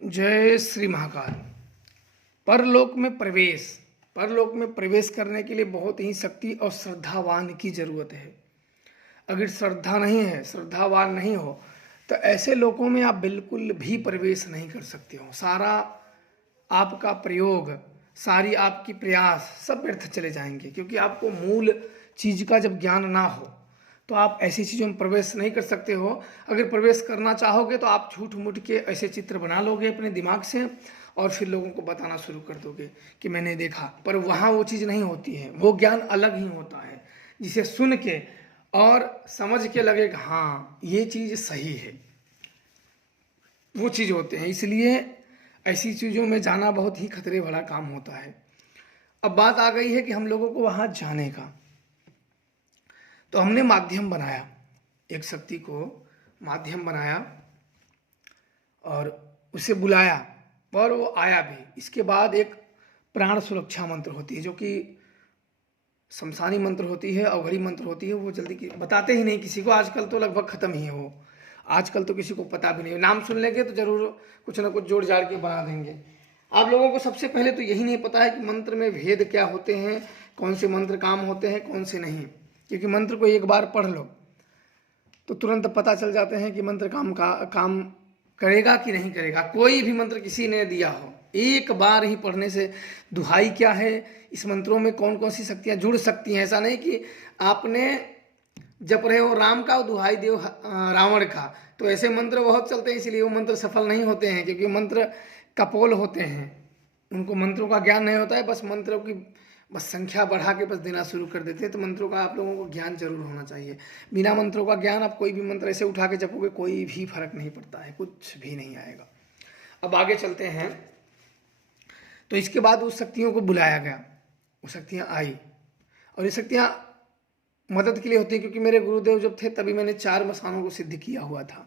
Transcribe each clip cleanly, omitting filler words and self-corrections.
जय श्री महाकाल। परलोक में प्रवेश करने के लिए बहुत ही शक्ति और श्रद्धावान की जरूरत है। अगर श्रद्धा नहीं है, श्रद्धावान नहीं हो, तो ऐसे लोकों में आप बिल्कुल भी प्रवेश नहीं कर सकते हो। सारा आपका प्रयोग, सारी आपकी प्रयास सब व्यर्थ चले जाएंगे, क्योंकि आपको मूल चीज का जब ज्ञान ना हो तो आप ऐसी चीज़ों में प्रवेश नहीं कर सकते हो। अगर प्रवेश करना चाहोगे तो आप झूठ मूठ के ऐसे चित्र बना लोगे अपने दिमाग से और फिर लोगों को बताना शुरू कर दोगे कि मैंने देखा, पर वहाँ वो चीज़ नहीं होती है। वो ज्ञान अलग ही होता है, जिसे सुन के और समझ के लगेगा हाँ ये चीज़ सही है, वो चीज़ होते हैं। इसलिए ऐसी चीज़ों में जाना बहुत ही खतरे भरा काम होता है। अब बात आ गई है कि हम लोगों को वहाँ जाने का, तो हमने माध्यम बनाया, एक शक्ति को माध्यम बनाया और उसे बुलाया और वो आया भी। इसके बाद एक प्राण सुरक्षा मंत्र होती है, जो कि शमशानी मंत्र होती है, अवघड़ी मंत्र होती है। वो जल्दी बताते ही नहीं किसी को, आजकल तो लगभग खत्म ही है वो। आजकल तो किसी को पता भी नहीं, नाम सुन लेंगे तो जरूर कुछ ना कुछ जोड़ जाड़ के बना देंगे। आप लोगों को सबसे पहले तो यही नहीं पता है कि मंत्र में भेद क्या होते हैं, कौन से मंत्र काम होते हैं, कौन से नहीं। क्योंकि मंत्र को एक बार पढ़ लो तो तुरंत पता चल जाते हैं कि मंत्र काम करेगा कि नहीं करेगा। कोई भी मंत्र किसी ने दिया हो, एक बार ही पढ़ने से दुहाई क्या है, इस मंत्रों में कौन कौन सी शक्तियां जुड़ सकती हैं। ऐसा नहीं कि आपने जप रहे हो राम का और दुहाई दो रावण का, तो ऐसे मंत्र बहुत चलते हैं, इसलिए वो मंत्र सफल नहीं होते हैं। क्योंकि मंत्र कपोल होते हैं, उनको मंत्रों का ज्ञान नहीं होता है, बस मंत्रों की बस संख्या बढ़ा के बस देना शुरू कर देते हैं। तो मंत्रों का आप लोगों को ज्ञान जरूर होना चाहिए। बिना मंत्रों का ज्ञान आप कोई भी मंत्र ऐसे उठा के जपोगे, कोई भी फर्क नहीं पड़ता है, कुछ भी नहीं आएगा। अब आगे चलते हैं। तो इसके बाद उस शक्तियों को बुलाया गया, वो शक्तियाँ आई, और ये शक्तियाँ मदद के लिए होती हैं। क्योंकि मेरे गुरुदेव जब थे तभी मैंने 4 मसानों को सिद्ध किया हुआ था,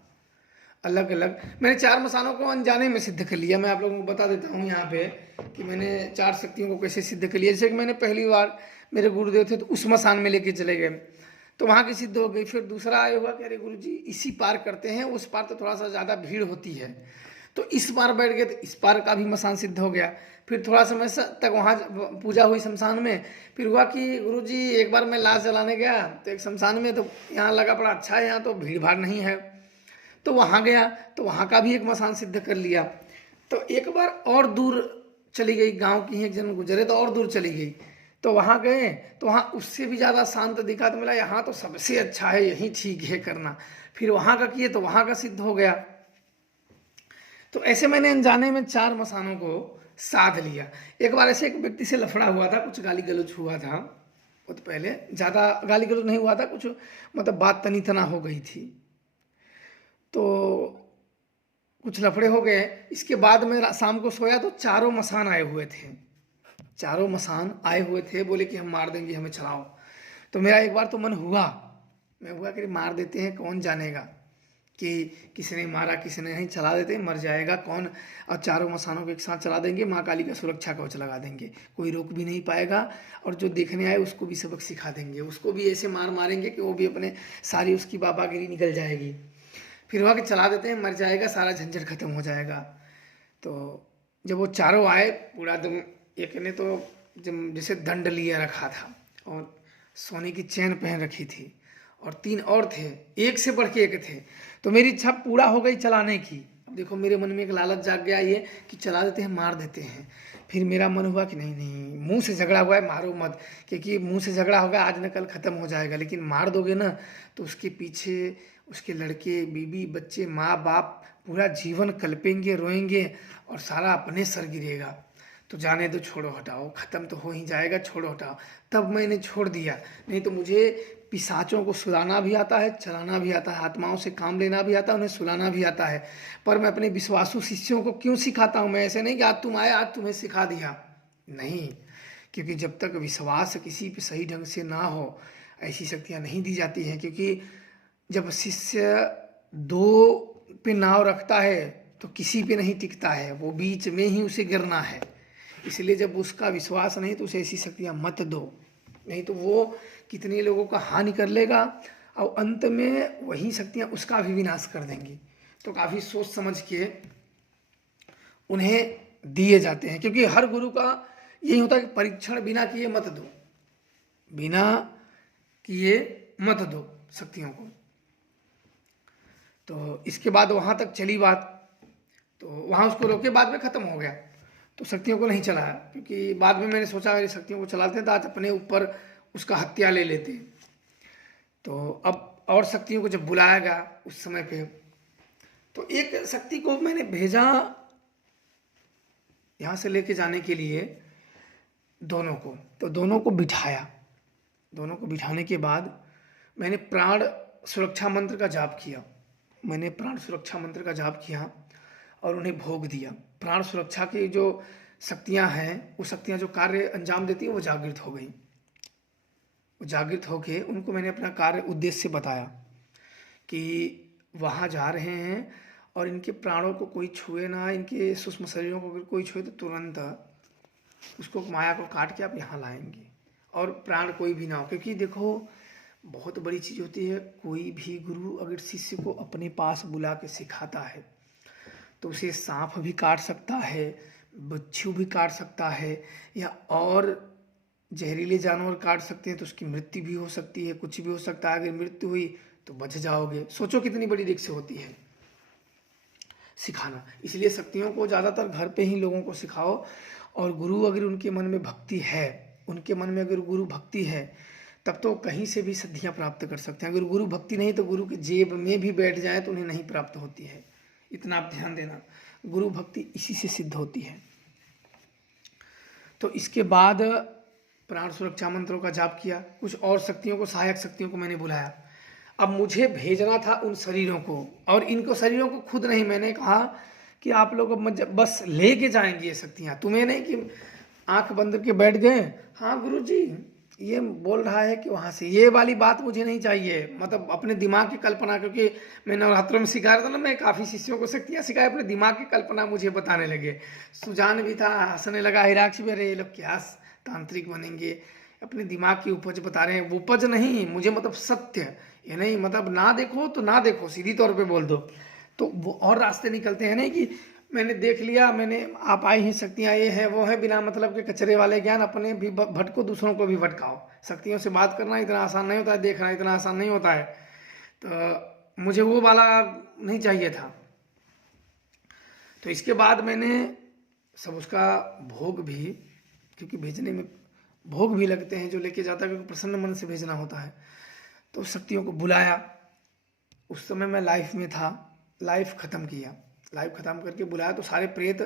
अलग अलग। मैंने 4 मसानों को अनजाने में सिद्ध कर लिया। मैं आप लोगों को बता देता हूँ यहाँ पे कि मैंने 4 शक्तियों को कैसे सिद्ध कर लिया। जैसे कि मैंने पहली बार, मेरे गुरुदेव थे तो उस मसान में लेके चले गए, तो वहाँ की सिद्ध हो गई। फिर दूसरा आया हुआ कि अरे गुरु जी इसी पार करते हैं, उस पार तो थोड़ा सा ज़्यादा भीड़ होती है, तो इस पार बैठ गए तो इस पार का भी मसान सिद्ध हो गया। फिर थोड़ा समय तक वहाँ पूजा हुई शमशान में। फिर हुआ कि गुरु जी एक बार मैं लाश जलाने गया तो एक शमशान में, तो यहाँ लगा बड़ा अच्छा है, यहाँ तो भीड़ भाड़ नहीं है, तो वहाँ गया तो वहाँ का भी एक मसान सिद्ध कर लिया। तो एक बार और दूर चली गई, गांव की एक जन गुजरे तो और दूर चली गई, तो वहाँ गए तो वहाँ उससे भी ज़्यादा शांत दिखा, तो मिला यहाँ तो सबसे अच्छा है, यही ठीक है करना। फिर वहाँ का किए तो वहाँ का सिद्ध हो गया। तो ऐसे मैंने अनजाने में 4 मसानों को साध लिया। एक बार ऐसे एक व्यक्ति से लफड़ा हुआ था, कुछ गाली गलौज हुआ था। वो तो पहले ज़्यादा गाली गलौज नहीं हुआ था, कुछ मतलब बात तनी तना हो गई थी, तो कुछ लफड़े हो गए। इसके बाद में शाम को सोया तो 4 मसान आए हुए थे, 4 मसान आए हुए थे, बोले कि हम मार देंगे, हमें चलाओ। तो मेरा एक बार तो मन हुआ, मैं हुआ कि मार देते हैं, कौन जानेगा कि किसने मारा किसने नहीं, चला देते हैं, मर जाएगा कौन। और 4 मसानों को एक साथ चला देंगे, माँ काली का सुरक्षा कवच लगा देंगे, कोई रोक भी नहीं पाएगा। और जो देखने आए उसको भी सबक सिखा देंगे, उसको भी ऐसे मारेंगे कि वो भी अपने सारी उसकी बाबागिरी निकल जाएगी। फिर वहाँ के चला देते हैं, मर जाएगा, सारा झंझट खत्म हो जाएगा। तो जब वो चारों आए, पूरा एकदम, एक ने तो जब जैसे दंड लिया रखा था और सोने की चैन पहन रखी थी, और 3 और थे, एक से बढ़ के एक थे। तो मेरी इच्छा पूरा हो गई चलाने की। अब देखो मेरे मन में एक लालच जाग गया ये कि चला देते हैं, मार देते हैं। फिर मेरा मन हुआ कि नहीं नहीं, मुंह से झगड़ा हुआ है, मारो मत, क्योंकि मुंह से झगड़ा होगा आज न कल खत्म हो जाएगा, लेकिन मार दोगे ना तो उसके पीछे उसके लड़के, बीबी, बच्चे, माँ बाप पूरा जीवन कल्पेंगे, रोएंगे, और सारा अपने सर गिरेगा। तो जाने दो, छोड़ो हटाओ, खत्म तो हो ही जाएगा, छोड़ो हटाओ। तब मैंने छोड़ दिया। नहीं तो मुझे पिशाचों को सुलाना भी आता है, चलाना भी आता है, आत्माओं से काम लेना भी आता है, उन्हें सुलाना भी आता है। पर मैं अपने विश्वासु शिष्यों को क्यों सिखाता हूँ? मैं ऐसे नहीं कि आज तुम आए आज तुम्हें सिखा दिया, नहीं। क्योंकि जब तक विश्वास किसी पे सही ढंग से ना हो, ऐसी शक्तियाँ नहीं दी जाती हैं। क्योंकि जब शिष्य 2 पे नाव रखता है तो किसी पे नहीं टिकता है, वो बीच में ही उसे गिरना है। इसलिए जब उसका विश्वास नहीं तो उसे ऐसी शक्तियाँ मत दो, नहीं तो वो कितने लोगों का हानि कर लेगा और अंत में वही शक्तियाँ उसका भी विनाश कर देंगी। तो काफ़ी सोच समझ के उन्हें दिए जाते हैं, क्योंकि हर गुरु का यही होता है कि परीक्षण बिना किए मत दो, बिना किए मत दो शक्तियों को। तो इसके बाद वहाँ तक चली बात, तो वहाँ उसको रोके, बाद में ख़त्म हो गया, तो शक्तियों को नहीं चलाया, क्योंकि बाद में मैंने सोचा अगर शक्तियों को चलाते हैं तो आज अपने ऊपर उसका हत्या ले लेते। तो अब और शक्तियों को जब बुलाया गया उस समय पे, तो एक शक्ति को मैंने भेजा यहाँ से लेके जाने के लिए दोनों को, तो दोनों को बिठाया। दोनों को बिठाने के बाद मैंने प्राण सुरक्षा मंत्र का जाप किया, मैंने प्राण सुरक्षा मंत्र का जाप किया और उन्हें भोग दिया। प्राण सुरक्षा की जो शक्तियाँ हैं, वो शक्तियाँ जो कार्य अंजाम देती हैं वो जागृत हो गई। वो जागृत होके उनको मैंने अपना कार्य उद्देश्य बताया कि वहाँ जा रहे हैं और इनके प्राणों को कोई छुए ना, इनके सूक्ष्म शरीरों को अगर कोई छुए तो तुरंत उसको माया को काट के आप यहाँ लाएंगे, और प्राण कोई भी ना हो। क्योंकि देखो बहुत बड़ी चीज़ होती है, कोई भी गुरु अगर शिष्य को अपने पास बुला के सिखाता है तो उसे सांप भी काट सकता है, बिच्छू भी काट सकता है, या और जहरीले जानवर काट सकते हैं, तो उसकी मृत्यु भी हो सकती है, कुछ भी हो सकता है। अगर मृत्यु हुई तो बच जाओगे। सोचो कितनी बड़ी रिस्क होती है सिखाना। इसलिए शक्तियों को ज़्यादातर घर पे ही लोगों को सिखाओ, और गुरु अगर उनके मन में भक्ति है, उनके मन में अगर गुरु भक्ति है, तब तो कहीं से भी सिद्धियाँ प्राप्त कर सकते हैं। अगर गुरु भक्ति नहीं तो गुरु की जेब में भी बैठ जाए तो उन्हें नहीं प्राप्त होती है। इतना आप ध्यान देना, गुरु भक्ति इसी से सिद्ध होती है। तो इसके बाद प्राण सुरक्षा मंत्रों का जाप किया, कुछ और शक्तियों को, सहायक शक्तियों को मैंने बुलाया। अब मुझे भेजना था उन शरीरों को, और इनको शरीरों को खुद नहीं, मैंने कहा कि आप लोग बस लेके जाएंगे ये शक्तियाँ, तुम्हें नहीं कि आंख बंद करके बैठ गए, हाँ गुरु जी ये बोल रहा है कि वहाँ से, ये वाली बात मुझे नहीं चाहिए। मतलब अपने दिमाग की कल्पना, क्योंकि मैं नवरात्रों में सिखा रहा था ना, मैं काफ़ी शिष्यों को शक्तियाँ सिखाई, अपने दिमाग की कल्पना मुझे बताने लगे। सुजान भी था, हंसने लगा, हिराक्ष भी, अरे ये लोग क्या तांत्रिक बनेंगे, अपने दिमाग की उपज बता रहे हैं। उपज नहीं, मुझे मतलब सत्य, ये नहीं मतलब ना देखो तो ना देखो, सीधी तौर पे बोल दो। तो वो और रास्ते निकलते हैं नहीं कि मैंने देख लिया, मैंने आप आई ही शक्तियाँ ये है वो है, बिना मतलब के कचरे वाले ज्ञान, अपने भी भटको दूसरों को भी भटकाओ। शक्तियों से बात करना इतना आसान नहीं होता है, देखना इतना आसान नहीं होता है। तो मुझे वो वाला नहीं चाहिए था। तो इसके बाद मैंने सब उसका भोग भी, क्योंकि भेजने में भोग भी लगते हैं जो लेके जाता है, क्योंकि प्रसन्न मन से भेजना होता है। तो शक्तियों को बुलाया। उस समय मैं लाइफ में था, लाइफ ख़त्म किया, लाइफ ख़त्म करके बुलाया तो सारे प्रेत,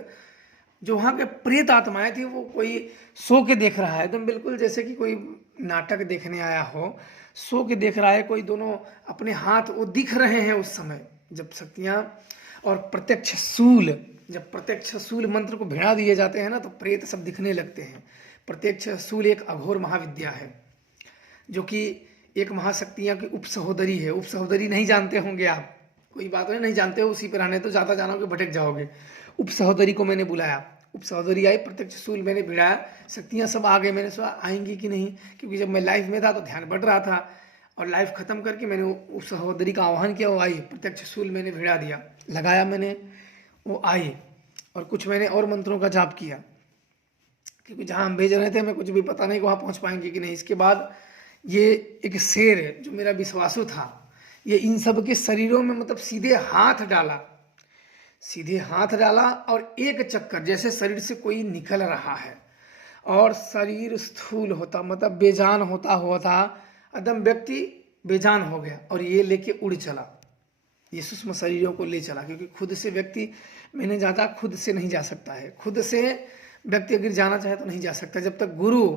जो वहाँ के प्रेत आत्माएं थी, वो कोई सो के देख रहा है, एकदम बिल्कुल जैसे कि कोई नाटक देखने आया हो, सो के देख रहा है कोई। दोनों अपने हाथ वो दिख रहे हैं उस समय, जब शक्तियाँ और प्रत्यक्ष शूल, जब प्रत्यक्ष शूल मंत्र को भिड़ा दिए जाते हैं ना, तो प्रेत सब दिखने लगते हैं। प्रत्यक्ष शूल एक अघोर महाविद्या है, जो कि एक महाशक्तियाँ की उप सहोदरी है। उप सहोदरी नहीं जानते होंगे आप, कोई बात नहीं जानते हो, उसी पर रहने तो ज़्यादा जानोगे भटक जाओगे। उप सहोदरी को मैंने बुलाया, उप सहोदरी आई, प्रत्यक्ष शूल मैंने भिड़ाया, शक्तियाँ सब आ गई। मैंने सोचा आएंगी कि नहीं, क्योंकि जब मैं लाइफ में था तो ध्यान बढ़ रहा था, और लाइफ ख़त्म करके मैंने उस सहोदरी का आह्वान किया, वो आई, प्रत्यक्ष शूल मैंने भिड़ा दिया, लगाया मैंने, वो आई। और कुछ मैंने और मंत्रों का जाप किया, क्योंकि जहाँ हम भेज रहे थे हमें कुछ भी पता नहीं कि वहाँ पहुँच पाएंगे कि नहीं। इसके बाद ये एक शेर है जो मेरा विश्वासु था, ये इन सब के शरीरों में मतलब सीधे हाथ डाला, सीधे हाथ डाला, और एक चक्कर जैसे शरीर से कोई निकल रहा है, और शरीर स्थूल होता, मतलब बेजान होता हुआ था, एकदम व्यक्ति बेजान हो गया, और ये लेके उड़ चला, ये सूक्ष्म शरीरों को ले चला। क्योंकि खुद से व्यक्ति, मैंने ज़्यादा खुद से नहीं जा सकता है, खुद से व्यक्ति अगर जाना चाहे तो नहीं जा सकता, जब तक गुरु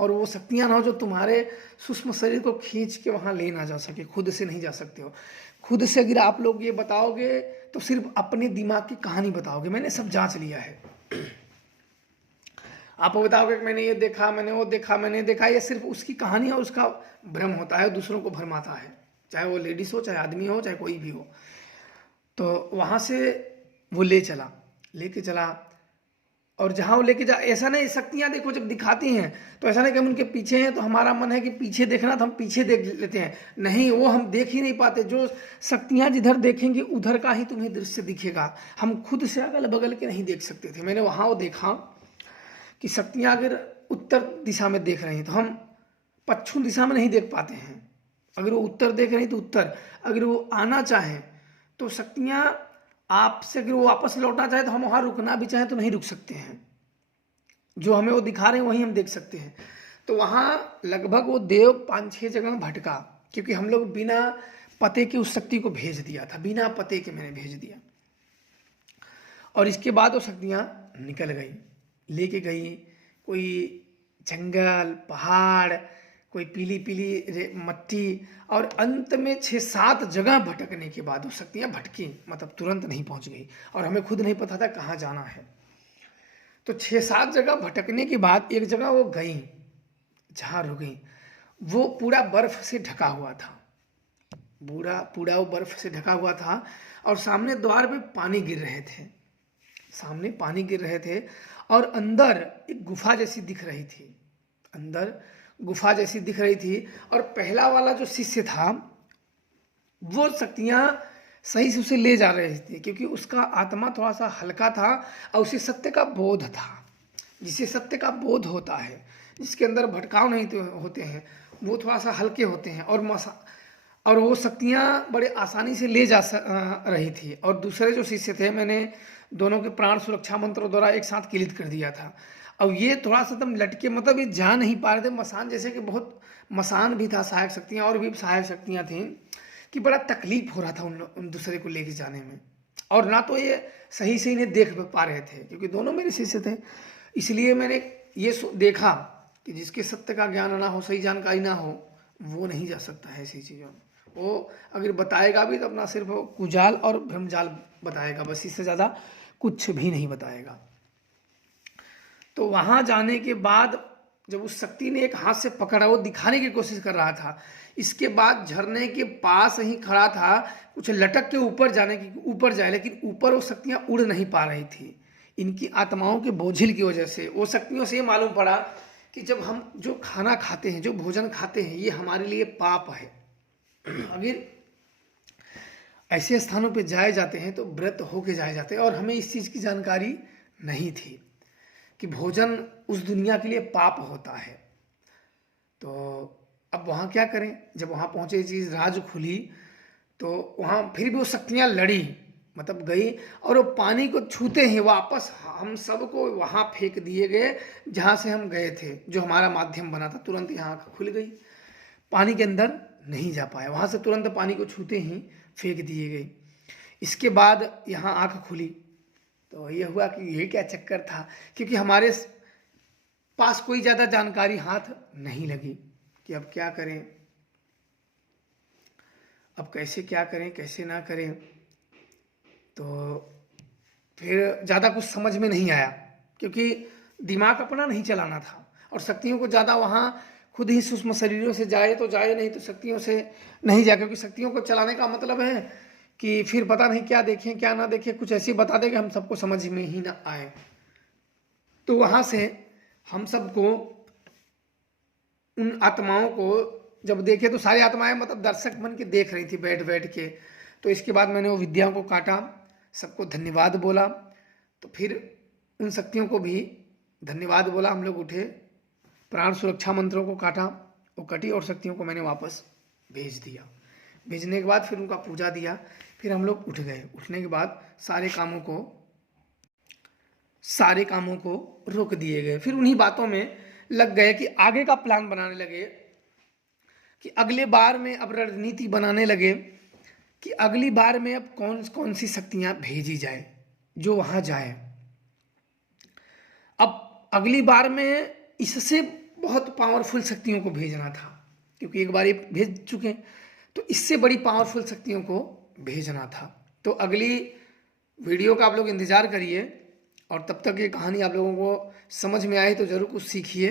और वो शक्तियाँ ना हो जो तुम्हारे सूक्ष्म शरीर को खींच के वहाँ ले ना जा सके। खुद से नहीं जा सकते हो। खुद से अगर आप लोग ये बताओगे तो सिर्फ अपने दिमाग की कहानी बताओगे, मैंने सब जांच लिया है। आप बताओगे कि मैंने ये देखा, मैंने वो देखा, मैंने देखा, ये सिर्फ उसकी कहानी और उसका भ्रम होता है, दूसरों को भरमाता है, चाहे वो लेडीज हो, चाहे आदमी हो, चाहे कोई भी हो। तो वहाँ से वो ले चला, लेके चला, और जहाँ वो लेके जा, ऐसा नहीं, शक्तियाँ देखो जब दिखाती हैं तो ऐसा नहीं कि हम उनके पीछे हैं तो हमारा मन है कि पीछे देखना तो हम पीछे देख लेते हैं, नहीं, वो हम देख ही नहीं पाते। जो शक्तियाँ जिधर देखेंगी उधर का ही तुम्हें दृश्य दिखेगा, हम खुद से अगल बगल के नहीं देख सकते थे। मैंने वहाँ वो देखा कि शक्तियाँ अगर उत्तर दिशा में देख रही हैं तो हम पश्चिम दिशा में नहीं देख पाते हैं। अगर वो उत्तर देख रही तो उत्तर, अगर वो आना चाहें तो शक्तियाँ आपसे, अगर वो वापस लौटना चाहे तो हम वहाँ रुकना भी चाहें तो नहीं रुक सकते हैं। जो हमें वो दिखा रहे हैं वही हम देख सकते हैं। तो वहाँ लगभग वो देव 5-6 जगह भटका, क्योंकि हम लोग बिना पते के उस शक्ति को भेज दिया था, बिना पते के मैंने भेज दिया। और इसके बाद वो शक्तियाँ निकल गई, लेके गई कोई जंगल, पहाड़, कोई पीली पीली मट्टी, और अंत में 6-7 जगह भटकने के बाद वो शक्तियाँ भटकी, मतलब तुरंत नहीं पहुंच गई, और हमें खुद नहीं पता था कहाँ जाना है। तो 6-7 जगह भटकने के बाद एक जगह वो गई, जहाँ रुकी वो पूरा बर्फ से ढका हुआ था, पूरा वो बर्फ से ढका हुआ था, और सामने द्वार पे पानी गिर रहे थे, सामने पानी गिर रहे थे, और अंदर एक गुफा जैसी दिख रही थी, अंदर गुफा जैसी दिख रही थी। और पहला वाला जो शिष्य था वो शक्तियाँ सही से उसे ले जा रहे थे, क्योंकि उसका आत्मा थोड़ा सा हल्का था और उसे सत्य का बोध था। जिसे सत्य का बोध होता है, जिसके अंदर भटकाव नहीं तो होते हैं, वो थोड़ा सा हल्के होते हैं, और वो शक्तियाँ बड़े आसानी से ले जा रही थी। और दूसरे जो शिष्य थे, मैंने दोनों के प्राण सुरक्षा मंत्रों द्वारा एक साथ क्लिक कर दिया था। अब ये थोड़ा सा एकदम लटके, मतलब ये जा नहीं पा रहे थे, मसान जैसे कि बहुत मसान भी था, सहायक शक्तियाँ और भी सहायक शक्तियाँ थीं, कि बड़ा तकलीफ हो रहा था उन दूसरे को लेके जाने में। और ना तो ये सही से इन्हें देख पा रहे थे, क्योंकि दोनों मेरे शिष्य थे। इसलिए मैंने ये देखा कि जिसके सत्य का ज्ञान ना हो, सही जानकारी ना हो, वो नहीं जा सकता है ऐसी चीज़ों में। वो अगर बताएगा भी तो अपना सिर्फ कुजाल और भ्रमजाल बताएगा, बस, इससे ज़्यादा कुछ भी नहीं बताएगा। तो वहाँ जाने के बाद जब उस शक्ति ने एक हाथ से पकड़ा, वो दिखाने की कोशिश कर रहा था। इसके बाद झरने के पास ही खड़ा था, कुछ लटक के ऊपर जाने की, ऊपर जाए, लेकिन ऊपर वो शक्तियाँ उड़ नहीं पा रही थी। इनकी आत्माओं के बोझिल की वजह से वो शक्तियों से ये मालूम पड़ा कि जब हम जो खाना खाते हैं, जो भोजन खाते हैं, ये हमारे लिए पाप है। अगर ऐसे स्थानों पे जाए जाते हैं तो व्रत होके जाए जाते हैं, और हमें इस चीज़ की जानकारी नहीं थी कि भोजन उस दुनिया के लिए पाप होता है। तो अब वहाँ क्या करें, जब वहाँ पहुँचे, चीज़ राज खुली, तो वहाँ फिर भी वो शक्तियाँ लड़ी, मतलब गई, और वो पानी को छूते ही वापस हम सबको वहाँ फेंक दिए गए जहाँ से हम गए थे, जो हमारा माध्यम बना था। तुरंत यहाँ आँख खुल गई, पानी के अंदर नहीं जा पाए, वहाँ से तुरंत पानी को छूते ही फेंक दिए गए। इसके बाद यहाँ आँख खुली, तो ये हुआ कि ये क्या चक्कर था, क्योंकि हमारे पास कोई ज़्यादा जानकारी हाथ नहीं लगी कि अब क्या करें, अब कैसे क्या करें, कैसे ना करें। तो फिर ज़्यादा कुछ समझ में नहीं आया, क्योंकि दिमाग अपना नहीं चलाना था, और शक्तियों को ज़्यादा वहाँ खुद ही सूक्ष्म शरीरों से जाए तो जाए, नहीं तो शक्तियों से नहीं जाए, क्योंकि शक्तियों को चलाने का मतलब है कि फिर पता नहीं क्या देखें क्या ना देखें, कुछ ऐसी बता दें कि हम सबको समझ में ही ना आए। तो वहाँ से हम सबको, उन आत्माओं को जब देखे, तो सारी आत्माएं मतलब दर्शक बन के देख रही थी बैठ बैठ के। तो इसके बाद मैंने वो विद्याओं को काटा, सबको धन्यवाद बोला, तो फिर उन शक्तियों को भी धन्यवाद बोला। हम लोग उठे, प्राण सुरक्षा मंत्रों को काटा, वो कटी, और शक्तियों को मैंने वापस भेज दिया। भेजने के बाद फिर उनका पूजा दिया, फिर हम लोग उठ गए। उठने के बाद सारे कामों को रोक दिए गए। फिर उन्हीं बातों में लग गए कि आगे का प्लान बनाने लगे, कि अगले बार में अब रणनीति बनाने लगे कि अगली बार में अब कौन कौन सी शक्तियां भेजी जाए जो वहां जाए। अब अगली बार में इससे बहुत पावरफुल शक्तियों को भेजना था, क्योंकि एक बार ये भेज चुके, तो इससे बड़ी पावरफुल शक्तियों को भेजना था। तो अगली वीडियो का आप लोग इंतज़ार करिए, और तब तक ये कहानी आप लोगों को समझ में आए तो ज़रूर कुछ सीखिए,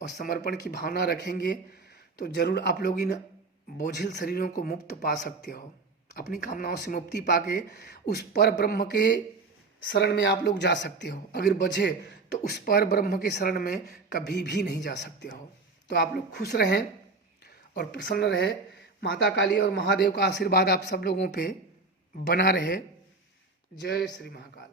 और समर्पण की भावना रखेंगे तो ज़रूर आप लोग इन बोझिल शरीरों को मुक्त पा सकते हो। अपनी कामनाओं से मुक्ति पाके उस पर ब्रह्म के शरण में आप लोग जा सकते हो, अगर बझे तो उस पर ब्रह्म के शरण में कभी भी नहीं जा सकते हो। तो आप लोग खुश रहें और प्रसन्न रहे। माता काली और महादेव का आशीर्वाद आप सब लोगों पे बना रहे। जय श्री महाकाल।